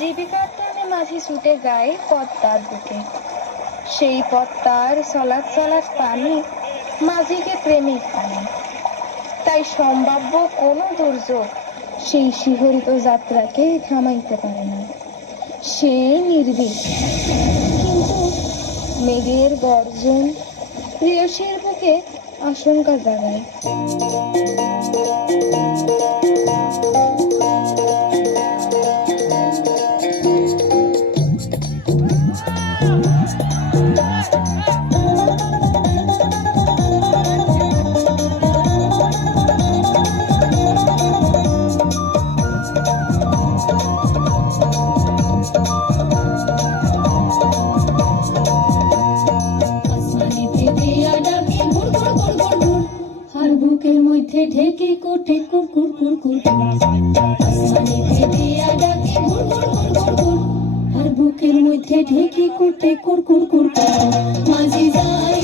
জীবিকার টানে মাঝি ছুটে যায় পদ্মার বুকে। সেই পদ্মার চলাচ চলাচ পানি মাঝিকে প্রেমিক বানায়। তাই সম্ভাব্য কোনো দুর্যোগ সেই শিহরিত যাত্রাকে থামাইতে পারে না। সে নির্ভীক, কিন্তু মেঘের গর্জন প্রেয়সীর বুকে আশঙ্কা জাগায়। বুকের মধ্যে ঢেকে কোটে কুকুর কুকুর আসমানে দিয়া ডাকে ঘুর ঘুর ঘুর ঘুর আর বুকের মধ্যে ঢেকে কোটে কুকুর কুকুর মাঝি যায়